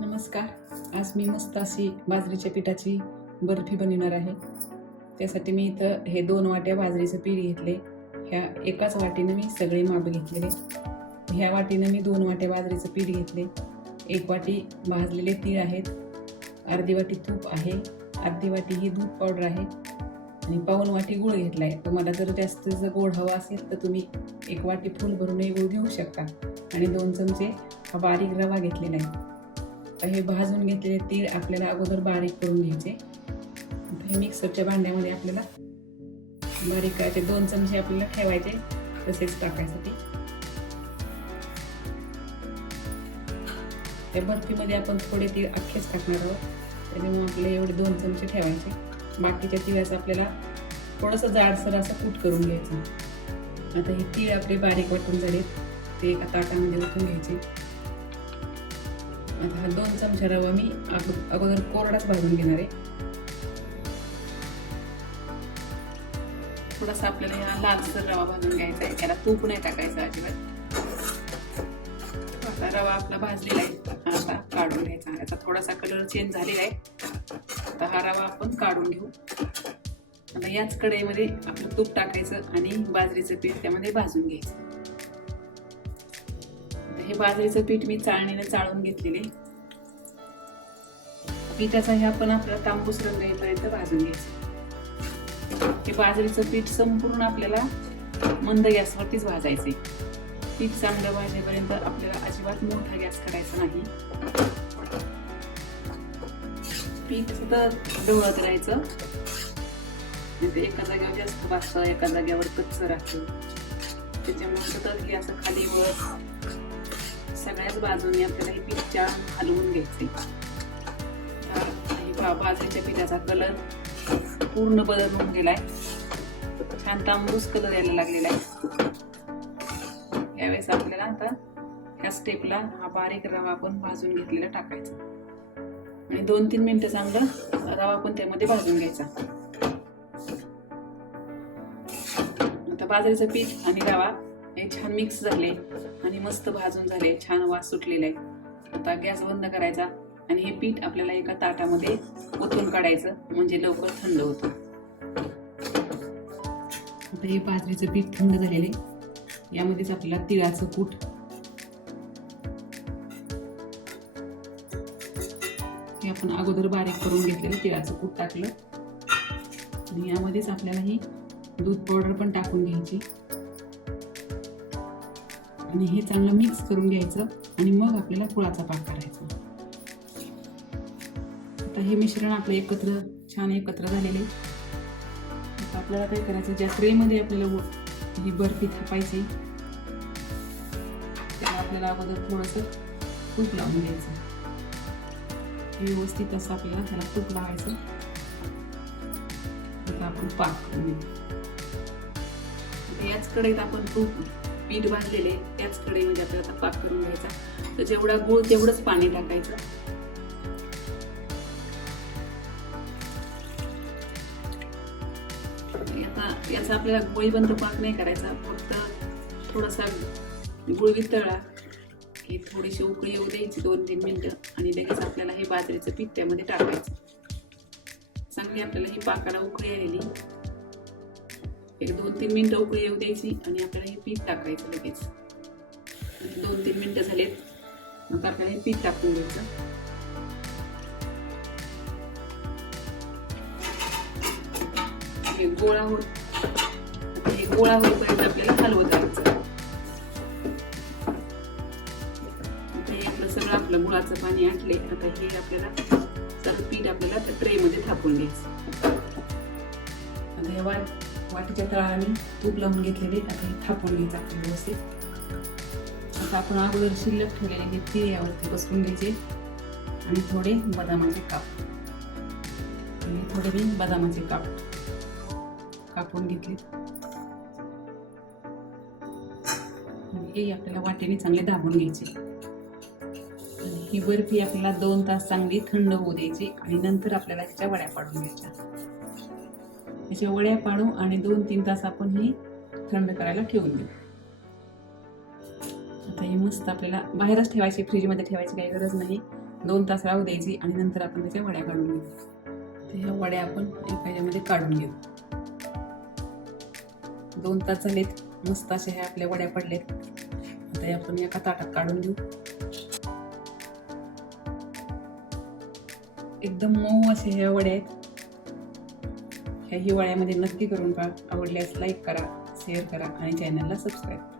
नमस्कार. आज मी मस्त अशी बाजरीच्या पिठाची बर्फी बनवणार आहे. त्यासाठी मी इथं हे 2 वाट्या बाजरीचं पीठ घेतले. ह्या एकाच वाटीनं मी सगळे माप घेतलेले. ह्या वाटीनं मी 2 वाट्या बाजरीचं पीठ घेतले. 1 वाटी भाजलेले तीळ आहेत, अर्धी वाटी तूप आहे, अर्धी वाटी ही दूध पावडर आहे आणि पाऊण वाटी गूळ घेतला आहे. तुम्हाला जर जास्त गोड हवा असेल तर तुम्ही 1 वाटी फुल भरूनही गूळ घेऊ शकता आणि 2 चमचे हा बारीक रवा घेतलेला आहे. हे भाजून घेतलेले तीळ आपल्याला अगोदर बारीक करून घ्यायचे. हे मिक्सरच्या भांड्यामध्ये आपल्याला बारीक करायचे. 2 चमचे आपल्याला ठेवायचे तसेच टाकायसाठी. त्या बर्फीमध्ये आपण थोडे तीळ अख्खेच टाकणार आहोत, त्याच्यामुळे आपल्याला एवढे 2 चमचे ठेवायचे. बाकीच्या तिळाचं आपल्याला थोडंसं जाडसर असं कूट करून घ्यायचं. आता हे तीळ आपले बारीक वाटून झाले, ते एका ताटामध्ये ओतून घ्यायचे. आता हा 2 चमचा रवा मी अगोदर कोरडाच भाजून घेणार आहे. थोडासा आपल्याला हा लालसर रवा भाजून घ्यायचा आहे, त्याला तूप नाही टाकायचं अजिबात. आता रवा आपला भाजलेला आहे, आता काढून घ्यायचा. याचा थोडासा कलर चेंज झालेला आहे. आता हा रवा आपण काढून घेऊ. आता याच कढईमध्ये आपलं तूप टाकायचं आणि बाजरीचं पीठ त्यामध्ये भाजून घ्यायचं. हे बाजरीचं पीठ मी चाळणीने चाळून घेतलेले. पिठाचा हे आपण आपला तांबूस रंग येईपर्यंत भाजून घ्यायचं. हे बाजरीचं पीठ संपूर्ण आपल्याला मंद गॅसवरतीच भाजायचे. पीठ चांगलं भाजेपर्यंत आपल्याला अजिबात मोठा गॅस करायचा नाही. पीठ सतत ढवळत राहायचं. एका जागेवर जास्त भाजतं, एका जागेवर कच्चं राहतं. त्याच्यामुळे सतत गॅस खाली वर सगळ्याच बाजूने आपल्याला हे पीठ छान हलवून घ्यायचे. बाजरीच्या पिठाचा कलर पूर्ण बदलून गेलाय, छान तांबूस कलर यायला लागलेला आहे. यावेळेस आपल्याला आता ह्या स्टेपला हा बारीक रवा आपण भाजून घेतलेला टाकायचा आणि 2-3 मिनिटं चांगलं रवा पण त्यामध्ये भाजून घ्यायचा. आता बाजरीचं पीठ आणि रवा हे छान मिक्स झाले आणि मस्त भाजून झाले, छान वास सुटलेला आहे. आता गॅस बंद करायचा आणि हे पीठ आपल्याला एका ताटामध्ये ओतून काढायचं, म्हणजे लवकर थंड होतं. आता हे बाजरीचं पीठ थंड झालेले, यामध्येच आपल्याला तिळाचं कूट हे आपण अगोदर बारीक करून घेतलेलं तिळाचं कूट टाकलं आणि यामध्येच आपल्याला ही दूध पावडर पण टाकून घ्यायची आणि हे चांगलं मिक्स करून घ्यायचं आणि मग आपल्याला गुळाचा पाक करायचा. आता हे मिश्रण आपलं छान एकत्र झालेले. आता आपल्याला काय करायचं, ज्या ट्रेमध्ये आपल्याला ही बर्फी थापायची त्याला आपल्याला अगोदर थोडंसं तूप लावून घ्यायचं. व्यवस्थित असं आपल्याला त्याला तूप लावायचं. आता आपण पाक करून घेऊ. याच कढईत आपण पीठ भाजलेले त्याच कढईमध्ये आपल्याला पाक करून घ्यायचा. तर जेवढा गूळ तेवढंच पाणी टाकायचं. आता याचा आपल्याला गोळीबंद पाक नाही करायचा, फक्त थोडासा गुळ वितळला की थोडीशी उकळी येऊ द्यायची 2-3 मिनिटं आणि लगेच आपल्याला हे बाजरीचं पीठ त्यामध्ये टाकायचं. चांगली आपल्याला ही पाकाला उकळी आलेली, 1-2-3 मिनिटं उकळी येऊ द्यायची आणि आपल्याला हे पीठ टाकायचं लगेच. 2-3 मिनिटं झालेत, मग आपल्याला हे पीठ टाकून घ्यायचं. हे गोळा होईपर्यंत आपल्याला हलवत राहायचं. सगळं आपलं गुळाचं पाणी आटले. आता हे आपल्याला सर्व पीठ आपल्याला ट्रे मध्ये थापून घ्यायचं. आता हे वाटीच्या तळाला मी तूप लावून घेतलेले, आता हे थापून घ्यायचं आपल्याला व्यवस्थित. आता आपण अगोदर शिल्लक ठेवलेले हे तीळ यावरती बसवून घ्यायचे आणि थोडे बदामाचे काप कापून घेतले. हे आपल्याला वाटेने चांगले दाबून घ्यायचे. ही बर्फी आपल्याला 2 तास चांगली थंड होऊ द्यायची आणि नंतर आपल्याला त्याच्या वड्या पाडून घ्यायच्या. त्याच्या वड्या पाडू आणि 2-3 तास आपण ही थंड करायला ठेवून देऊ. आता ही मस्त आपल्याला बाहेरच ठेवायची, फ्रीजमध्ये ठेवायची काही गरज नाही. 2 तास राहू द्यायची आणि नंतर आपण त्याच्या वड्या काढून घेऊ. तर ह्या वड्या आपण एका ह्याच्यामध्ये काढून घेऊ. 2 तास झालेत, मस्त अशा ह्या आपल्या वड्या पडलेत. आता आपण एका ताटात काढून घेऊ. एकदम मऊ असे ह्या वड्या आहेत. ह्या हिवाळ्यामध्ये नक्की करून पहा. आवडल्यास लाईक करा, शेअर करा आणि चॅनलला सबस्क्राईब करा.